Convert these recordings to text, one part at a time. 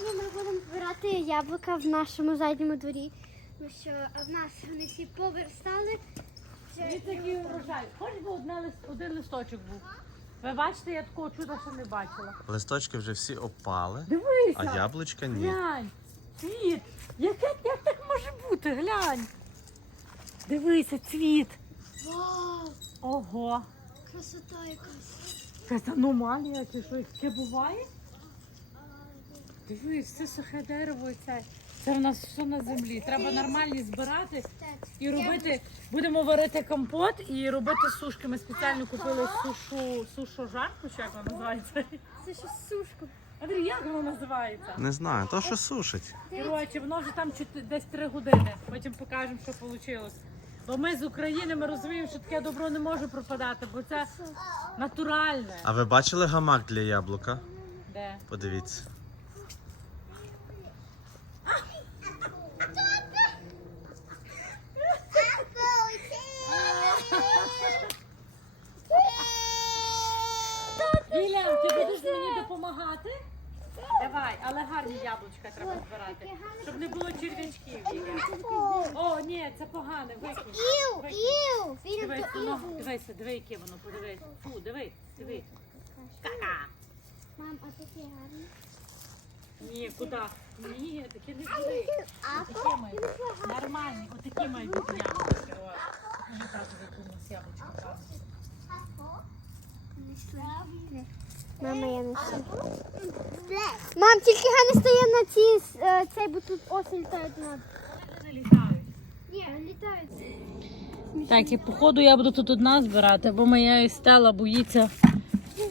Сьогодні ми будемо збирати яблука в нашому задньому дворі. Тому що в нас вони всі повиростали. Ось такий урожай. Хоч би одне лист- один листочок був. Ви бачите, я такого чуда ще не бачила. Листочки вже всі опали, Дивися! а яблучка ні. Глянь! Цвіт! Яке, як так може бути? Глянь! Дивися, цвіт! Вау! Ого! Красота якась. Якась аномалія чи що таке буває? Дивись, все сухе дерево і це. Це в нас все на землі. Треба нормальні збирати і робити. Будемо варити компот і робити сушки. Ми спеціально купили сушу, сушожарку, чи як вона називається. Це щось сушку. Андрій, як воно називається? Не знаю, то що сушить. Коротше, воно вже там десь три години. Потім покажемо, що вийшло. Бо ми з України ми розуміємо, що таке добро не може пропадати, бо це натуральне. А ви бачили гамак для яблука? Де? Подивіться. Вілян, ти будеш мені допомагати? Давай, але гарні яблучка треба збирати, щоб не було черв'ячків. О, ні, це погане, викинь. Іу, іу! Дивись, воно, дивися, диви, яке воно, подивись. Фу, диви, диви. Ка-ка. Мам, а такі гарні. Ні, куди? Ні, таке не бери. Отакі мають. Нормальні, отакі мають бути яблучки. Мені так викинулось яблучко. гарне. Мама, я не Мам, тільки не стає на ці, е, цей, бо тут ось літають над. Вони літають. Ні, літають. Так, і походу я буду тут одна збирати, бо моя Стела боїться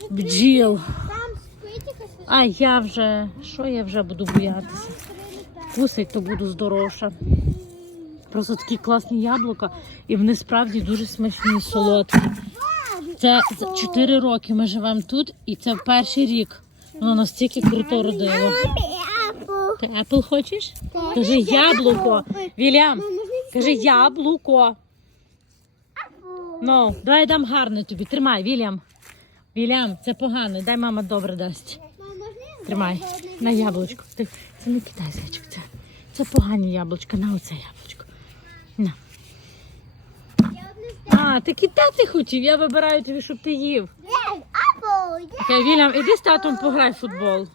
бджіл. А я вже, що я вже буду боятися? Кусить, то буду здоровша. Просто такі класні яблука, і вони справді дуже смачні і солодкі. Це за 4 роки ми живемо тут, і це перший рік. Воно настільки круто родило. Ти апл хочеш? Кажи яблуко. Вільям, кажи яблуко. Ну, давай дам гарне тобі. Тримай, Вільям. Вільям, це погано. Дай мама добре дасть. Тримай. На яблучко. Це не зайчик. Це, це погані яблучка. На оце яблучко. На. Я одне А, ти кидати хотів. Я вибираю тобі, щоб ти їв. Окей, Вільям, іди з татом пограй в футбол.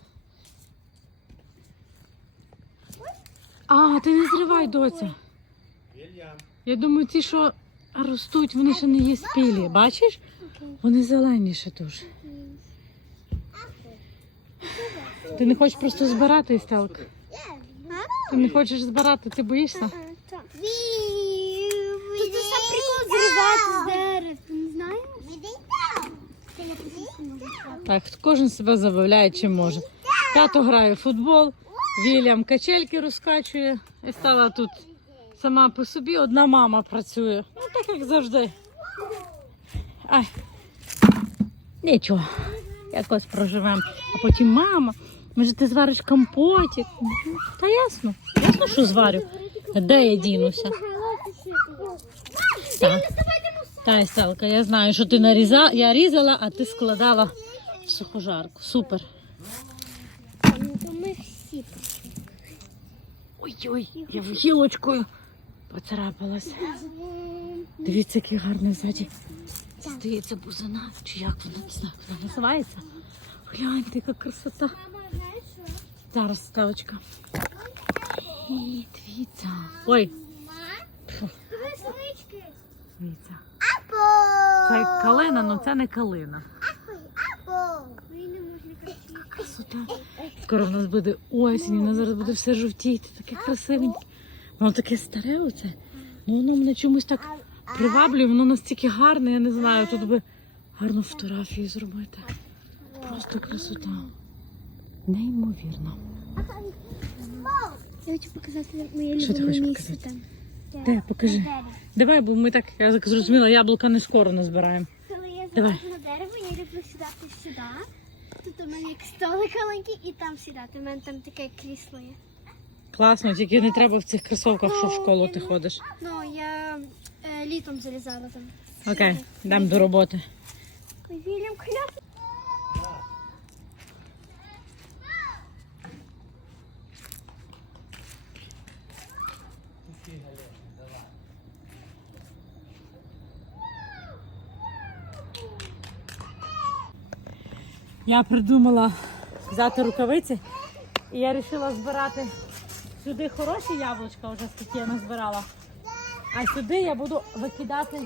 А, ти не зривай, доця. Я думаю, ті, що ростуть, вони ще не є спілі. Бачиш? Вони зелені ще дуже. Ти не хочеш просто збирати, Стелка? Ти не хочеш збирати, ти боїшся? Тут все прикол зривати з дерев, ти не знаєш? Це я просто не можу. Так, кожен себе забавляє чим може. Тато грає в футбол, Вільям качельки розкачує і стала тут сама по собі, одна мама працює. Ну так як завжди. Ай. Нічого, якось проживемо. А потім мама, може ти звариш компотик? Та ясно, ясно, що зварю. Де я дінуся? Так. Та, Стелка, я знаю, що ти нарізала, я різала, а ти складала сухожарку. Супер. Ну. Ой-ой, я в гілочкою поцарапалась. Дивіться, який гарний ззаді. Здається бузина. Чи як вона не знаю, вона називається? Гляньте, яка красота. Зараз ставочка. Ні, дивіться. Ой, дивіться. Це калина, але це не калина. Апл. Він не може кричати. Красота. Скоро в нас буде осінь, нас зараз буде все жовтіти, таке красивеньке. Воно таке старе оце. Ну воно мене чомусь так приваблює, воно настільки гарне, я не знаю, тут би гарну фотографію зробити. Просто красота. Неймовірно. Я хочу показати моє Що ти любиме хочеш місце показати? там. Де, покажи. Давай, бо ми так, я так зрозуміла, яблука не скоро назбираємо. Коли я Давай. на дерево, я люблю сідати сюди. Тут у мене як столик маленький і там сідати. У мене там таке крісло є. Класно, тільки не треба в цих кросовках, що в школу ти ходиш. Ну, я е, літом залізала там. Окей, йдемо до роботи. Вільям кляп. Я придумала взяти рукавиці і я вирішила збирати сюди хороші яблучка, вже скільки я назбирала. А сюди я буду викидати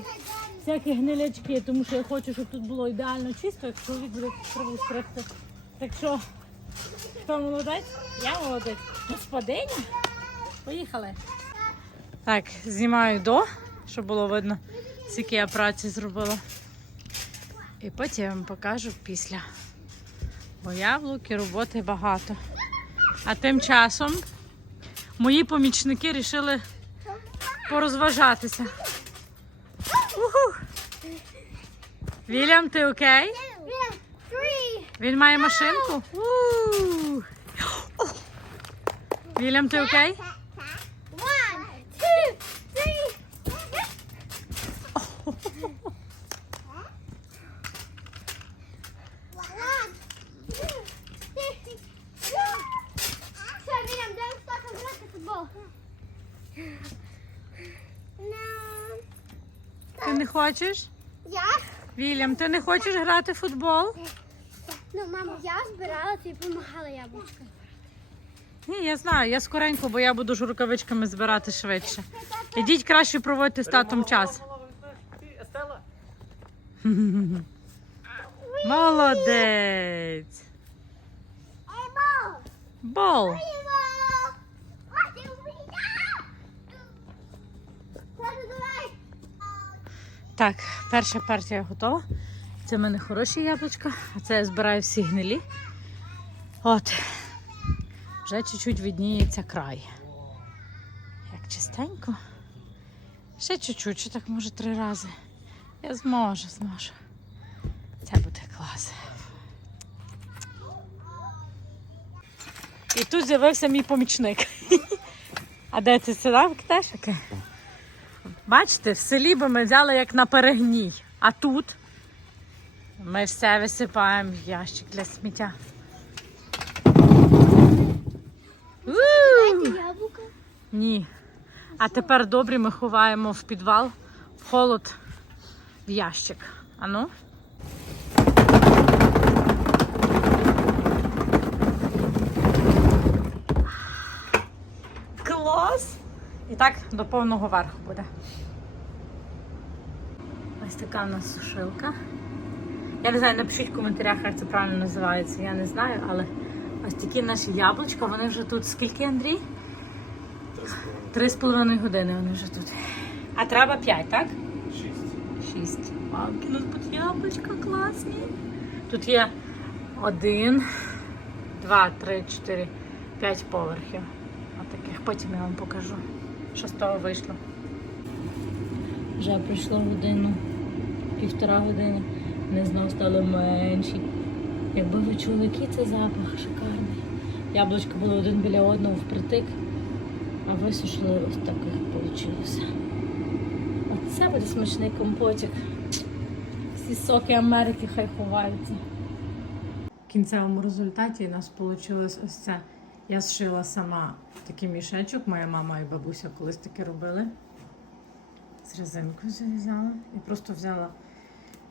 всякі гнилячки, тому що я хочу, щоб тут було ідеально чисто, як чоловік буде траву стригти. Так що, хто молодець? Я молодець. Господиня. Поїхали. Так, знімаю до, щоб було видно, скільки я праці зробила. І потім вам покажу після. Бо яблуки, роботи багато. А тим часом мої помічники вирішили порозважатися. Уху. Вільям, ти окей? Він має машинку? Вільям, ти окей? One, two, three. One, two, three. Все, Мiriam, дай так грати в футбол. No. Ти не хочеш? Я? Вільям, ти не хочеш грати в футбол? Ну, мамо, я збирала, ти допомагала яблучко. Ні, я знаю, я скоренько, бо я буду ж рукавичками збирати швидше. Ідіть краще проводьте з татом час. Молодець. Бол. Так, перша партія готова. Це в мене хороші яблучка, а це я збираю всі гнилі. От. Вже чуть-чуть відніється край. Як чистенько. Ще чуть-чуть, ще так може три рази. Я зможу, зможу. Це буде клас. І тут з'явився мій помічник. А де ти сюди теж? Окей. Бачите, в селі би ми взяли як на перегній, а тут ми все висипаємо в ящик для сміття. Ні. А тепер добрі ми ховаємо в підвал, в холод, в ящик. Ану. Клас! І так до повного верху буде. Ось така у нас сушилка. Я не знаю, напишіть в коментарях, як це правильно називається. Я не знаю, але ось такі наші яблучка, вони вже тут скільки, Андрій? Три з половиною години вони вже тут. А треба п'ять, так? Шість. Шість. Вау, у нас тут яблучка класні. Тут є один, два, три, чотири, п'ять поверхів. Отаких. Потім я вам покажу, що з того вийшло. Вже пройшло годину, півтора години. Вони знову стали менші. Якби ви чули, який це запах шикарний. Яблучка були один біля одного впритик. А висушили ось так, як вийшло. Оце буде смачний компотик. Всі соки Америки хай ховаються. В кінцевому результаті у нас вийшло ось це. Я зшила сама такий мішечок. Моя мама і бабуся колись таке робили. З резинкою зав'язала і просто взяла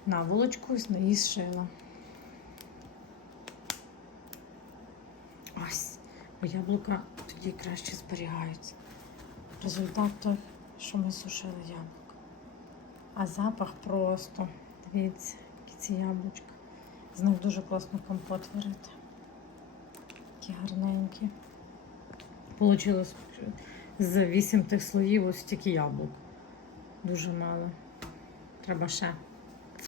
наволочку і зшила. Ось. Бо яблука тоді краще зберігаються. Результат той, що ми сушили яблука. А запах просто. Дивіться, які ці яблучка. З них дуже класно компот варити. Такі гарненькі. Получилось з 8 тих слоїв ось тільки яблук. Дуже мало. Треба ще.